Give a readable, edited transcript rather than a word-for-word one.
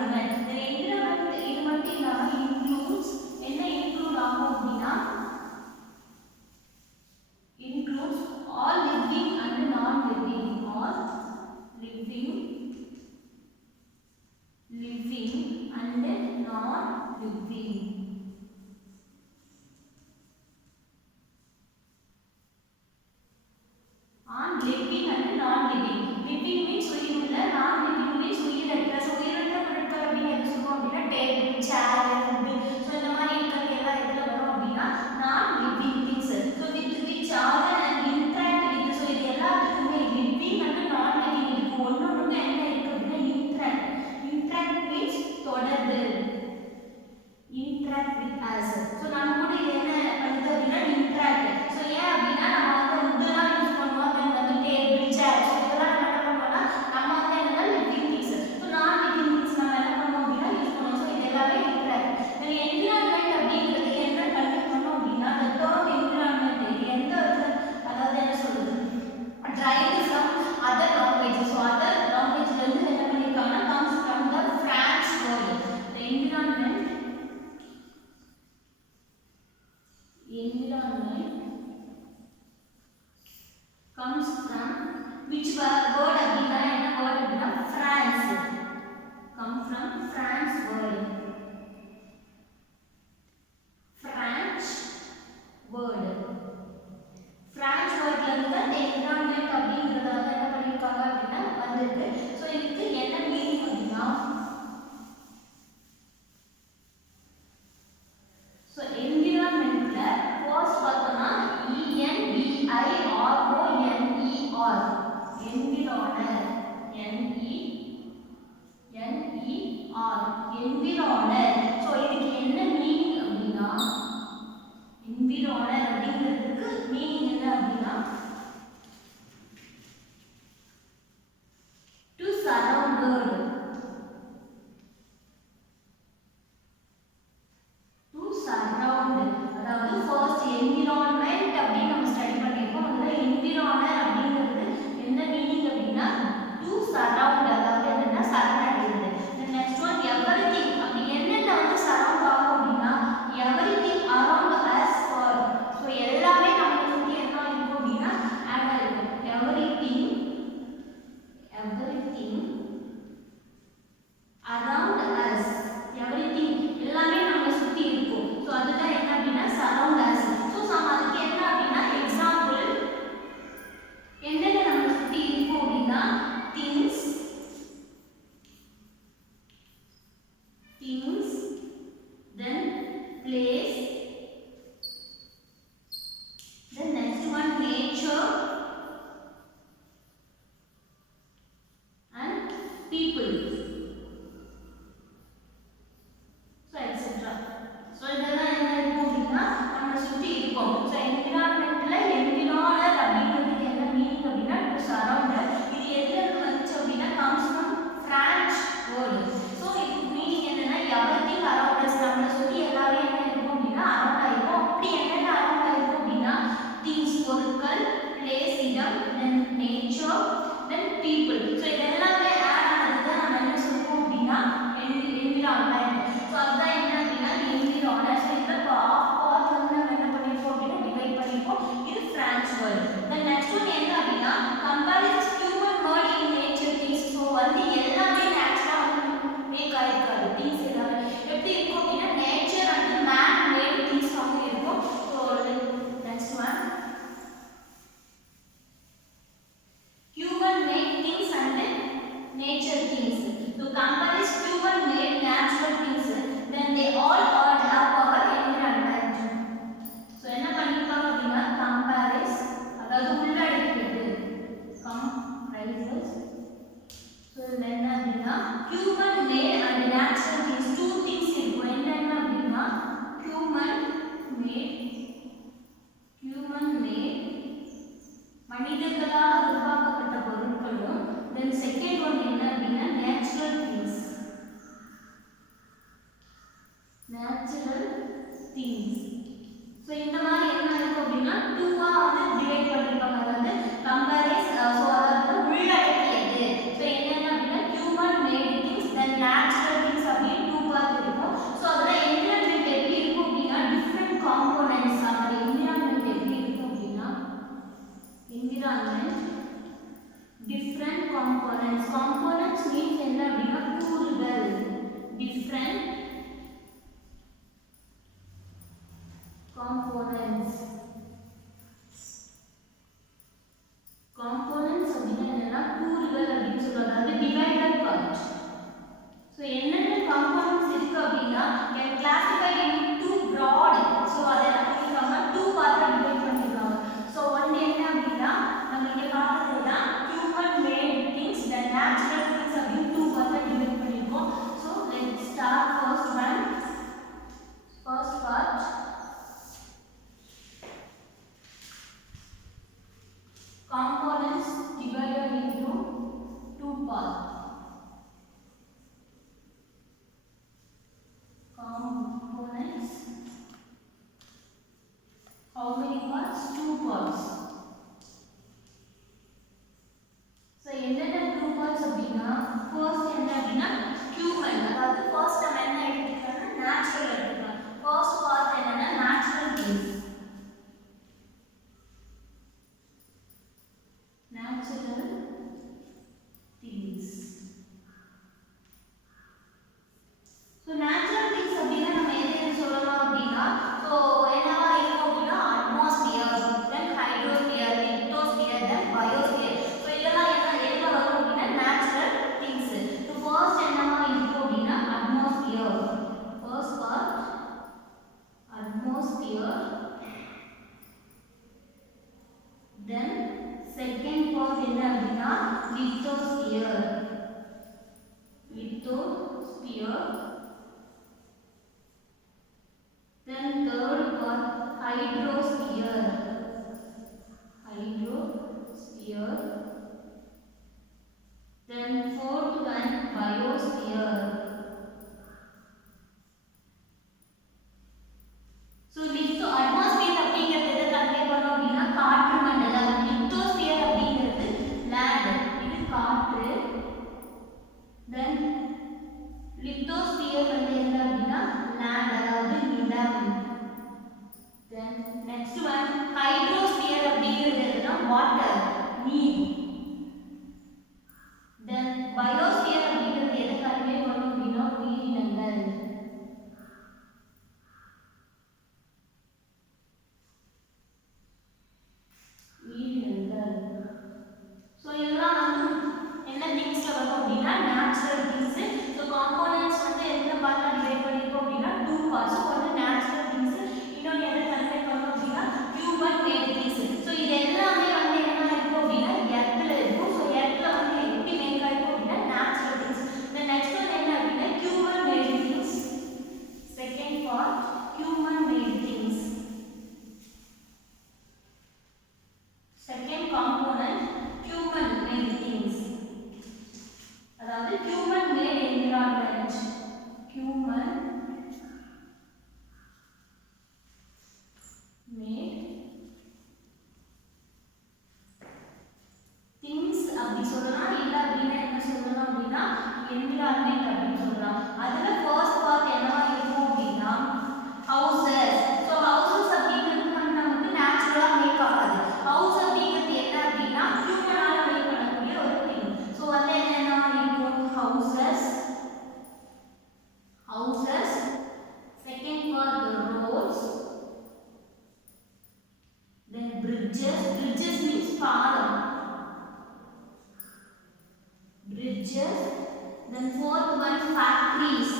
environment. The environment இது மட்டும் இல்லாம includes என்ன include ஆகும் அப்படின்னா includes all living and non-living, all living and non-living. On living and non-living. Living means உயிருள்ள, non-living means உயிரற்ற. So உயிரற்ற பொருட்கள் அப்படின்னு எது சொல்லுவோம் அப்படின்னா டேபிள், சேர், wood. So இந்த மாதிரி இருக்கிறது எல்லாம் எதுல வரும் அப்படின்னா non-living things. So with which other and interact with. So இது எல்லாத்துக்குமே living and non-living இருக்கு. ஒன்னொன்னு என்ன இருக்கு அப்படின்னா interact. Interact means தொடர்பு. Interact with us. So நம்ம கூட இது என்ன பண்ணுது அப்படின்னா interact. So ஏன் அப்படின்னா நம்ம வந்து wood யூஸ் பண்ணுவோம், then வந்து டேபிள், சேர். So இதெல்லாம் என்ன பண்ணுவோம்னா நம்ம வந்து என்னன்னா living things. So non living things நம்ம என்ன பண்ணுவோம் அப்படின்னா யூஸ் பண்ணுவோம். So இது எல்லாமே interact. then environment அப்படிங்கிறது என்ன கன்வெர்ட் பண்ணோம் அப்படின்னா the term environment இது எந்த அதாவது என்ன சொல்றது derived from other languages. So other language ல இருந்து என்ன பண்ணிருக்காங்கன்னா comes from the French word. The environment comes from which word அப்படினா என்ன word அப்படினா France. Come from France word. French word. French word ல இருந்து தான் environment அப்படிங்கறத என்ன பண்ணிருக்காங்க அப்படினா வந்திருக்கு. சோ இதுக்கு என்ன மீனிங் அப்படினா சோ environment ல first பார்த்தோம்னா environment. So இதுக்கு என்ன மீனிங் அப்படினா environment அப்படிங்கிறதுக்கு மீனிங் என்ன அப்படினா to surround world. To surround அதாவது first environment அப்படி நம்ம ஸ்டடி பண்ணிருக்கோம். அதுல environment அப்படிங்கிறது என்ன மீனிங் அப்படினா to surround அதாவது என்னன்னா சரௌண்ட் அடைகிறது. the next one everything அப்படி என்னென்ன வந்து சரௌண்ட் ஆகும் அப்படினா everything around us for. so எல்லாமே நமக்கு சுத்தி என்ன இருக்கும் அப்படினா ஆட் ஆகும். everything around us. everything எல்லாமே நம்ம சுத்தி இருக்கும். so அதுதான் என்ன அப்படினா surround us. so அதுக்கு என்ன அப்படினா எக்ஸாம்பிள் என்னென்ன நம்ம சுத்தி இருக்கும் அப்படினா things, then place, then next one nature and people. So etc. So இதெல்லாம் என்ன இருக்கும் அப்படினா நம்ம சுத்தி இருக்கும். So environmentல environment அப்படிங்கிறதுக்கு என்ன மீனிங் அப்படினா to surround. இது எதுல இருந்து வந்துச்சு அப்படினா comes from French word. So இதுக்கு மீனிங் என்னன்னா everything around us. நம்மள சுத்தி எல்லாமே என்ன இருக்கும் அப்படினா அரௌண்ட் ஆயிருக்கும். அப்படி என்னென்ன அரௌண்ட் ஆயிருக்கும் அப்படினா things பொருட்கள், place இடம், then nature, then people. So இதெல்லாமே ஆட் ஆனது தான் நம்ம என்ன சொல்லுவோம் அப்படினா environment. So அதுதான் என்ன அப்படினா environment. So இந்த பார்ட் வந்து நம்ம என்ன பண்ணிருக்கோம் அப்படினா டிவைட் பண்ணிருக்கோம். இது French word. Then next one என்ன அப்படினா compares human word in nature things. So வந்து எல்லாமே நேச்சுரலா மேக் ஆயிருக்காது. things எல்லாமே எப்படி இருக்கும் அப்படினா nature and man made things வந்து இருக்கும். So next one human made things and nature things. So compares human made natural things, then they all add up our environment. So என்ன பண்ணிருக்காங்க அப்படினா compares அதாவது உள்ளடக்கியது comprises. So என்ன அப்படினா human made and natural things two things இருக்கும். என்ன அப்படினா human made மனிதர்களால் உருவாக்கப்பட்ட பொருட்களும், then second one என்ன அப்படினா natural things. So இந்த மாதிரி என்ன இருக்கும் அப்படினா two-ஆ வந்து டிவைட் பண்ணிருப்பாங்க. அதாவது compares so அதாவது உள்ளடக்கியது. So என்னன்னா அப்படினா human made things, then natural things components. How many parts? 2 parts. So என்னென்ன 2 parts அப்படின்னா first என்ன அப்படின்னா human, அதாவது first நம்ம என்ன எடுத்துக்கலாம்னா natural எடுத்துக்கலாம். first part என்னன்னா natural things. natural things. So natural things அப்படின்னா நம்ம எதை சொல்லலாம் அப்படின்னா so என்னவா இருக்கும் அப்படின்னா atmosphere, then hydrosphere, lithosphere, then biosphere. So இதெல்லாம் என்ன வரும் அப்படின்னா natural things. So first என்னவா இருக்கும் அப்படின்னா atmosphere. First part atmosphere. Then second part என்ன அப்படின்னா lithosphere. Lithosphere. Then third part hydrosphere. Hydrosphere. Then fourth one biosphere. So atmosphere அப்படிங்கிறது எதை கன்வே பண்ணோம் அப்படின்னா காற்று மண்டலம். lithosphere அப்படிங்கிறது land, இது காற்று. Then lithosphere வந்து என்ன அப்படின்னா land, அதாவது நிலம். Then next one hydrosphere அப்படிங்கிறது எதுனா water, நீர். Then biosphere அப்படிங்கிறது எதை கன்வே பண்ணும் அப்படின்னா உயிரினங்கள். So இதெல்லாம் வந்து என்ன திங்ஸ்ல வரும் அப்படின்னா natural things. So components வந்து எந்த பார்ட்ல டிவைட் பண்ணிருக்கோம் அப்படின்னா 2 parts. ஒன்னு natural things, இன்னொன்னு எதை கன்வே பண்ணோம் அப்படின்னா human made things. So இது எல்லாமே வந்து என்ன இருக்கும் அப்படின்னா எர்த்ல இருக்கும். So எர்த்ல வந்து எப்படி மேக் ஆயிருக்கும் அப்படின்னா natural things. The next one என்ன அப்படின்னா human made things. Second part human made things. Second component human made things. அதாவது human made environment. Human made things அப்படி சொல்லலாம். இல்ல அப்படின்னா என்ன சொல்லலாம் அப்படின்னா environment அப்படி சொல்லலாம். அதுல first part என்னவா இருக்கும் அப்படின்னா houses. So houses அப்படிங்கிறது வந்து நமக்கு நேச்சுரலா மேக் ஆகாது. house அப்படிங்கிறது என்ன அப்படின்னா ஹியூமனால மேக் பண்ணக்கூடிய ஒரு thing. So வந்து என்னென்ன இருக்கும் houses. Second part roads. Then bridges means பாலம். Then fourth one factories.